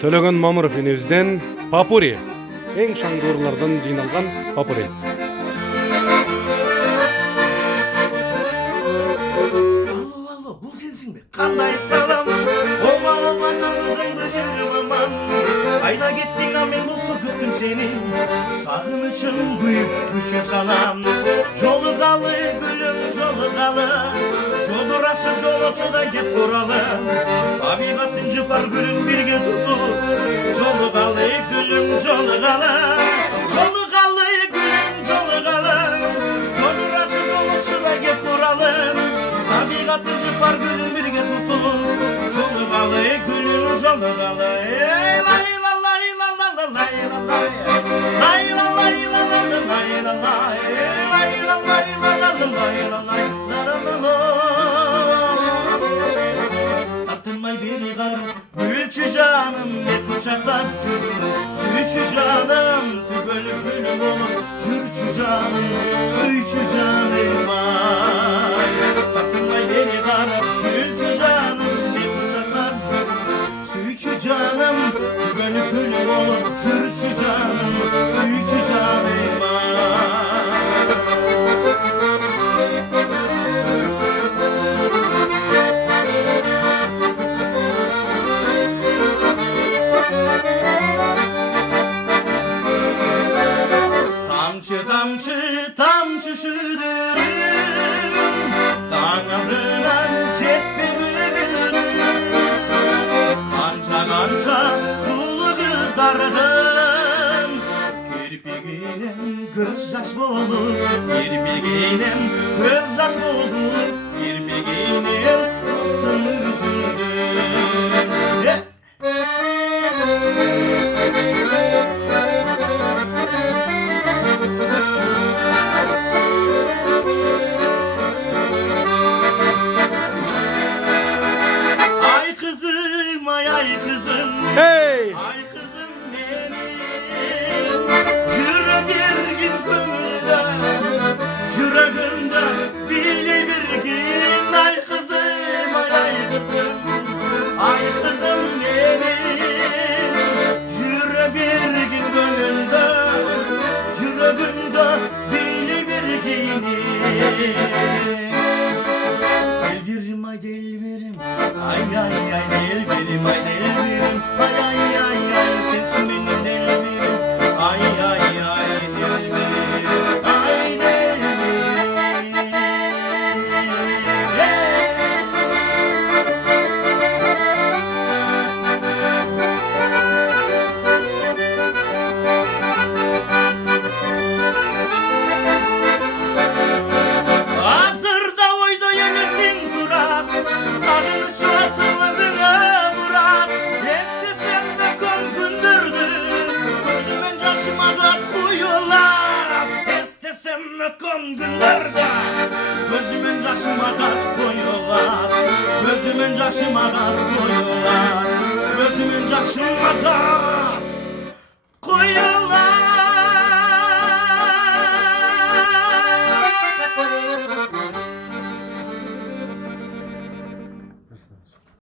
Төлөгөн Мамыров инебизден Попури. Эң шаңдуурлардан жыйналган Попури. Алло, бул сенсиң бе? Кандай салам? Омалама сандыгыңды жүрүп аман. Айда кеттиң, а мен болсо күттүм сени. Сагынычым күйүп күчөп салам. Жолугалы гүлүм, жолугалы. Жолдурашып жолочуда кеп туралы. Табигаттын жыпар гүлүн бирге тутуп. Жолугалы гүлүм, жолугалы. Жолугалы гүлүм, жолугалы. Жолдурашып жолочуда кеп туралы. Табигаттын жыпар гүлүн бирге тутуп. Жолугалы гүлүм, жолугалы. Лай ла лай ла ла ла лай ла лай. Лай ла лай ла ла ла лай ла лай. Лай ла лай ла ла ла лай ла лай. Ла ла ла ла. Tartınmay beni kar, gülçü canım, ne kucaklar çüzdüm. Süçü canım, tübölü gülüm olur, çürçü canım, süçü canım ay. Tartınmay beni kar, gülçü canım, ne kucaklar çüzdüm. Süçü canım, tübölü gülüm olur, çürçü canım, süçü canım ay. Tamçı şüdürüm, dağlarından cepbeğim. Kanca sulu kızlardan, kirpiginem göz yaş olur, kirpiginem göz yaş olur, kirpiginem altın üzüldüm. Ay kızım, Hey! ay kızım benim. Cüre bir gün gönlümde, yüreğimde bile bir gün. Ay kızım, ay kızım, ay kızım benim. Cüre bir gün gönlümde, yüreğimde bile bir gün. Delbirim ay delbirim, ay ay ay delbirim ay delbirim, ay ay ay ay sensin benim delbirim, ay ay ay delbirim, ay delbirim. Hazırda oyda yönüsün durak, sağınışı atılmazına bırak. Estesem de kon gözümün yaşıma kat koyuyorlar. Estesem de kon gözümün yaşıma kat koyuyorlar. Gözümün yaşıma kat koyuyorlar. Gözümün yaşıma kat.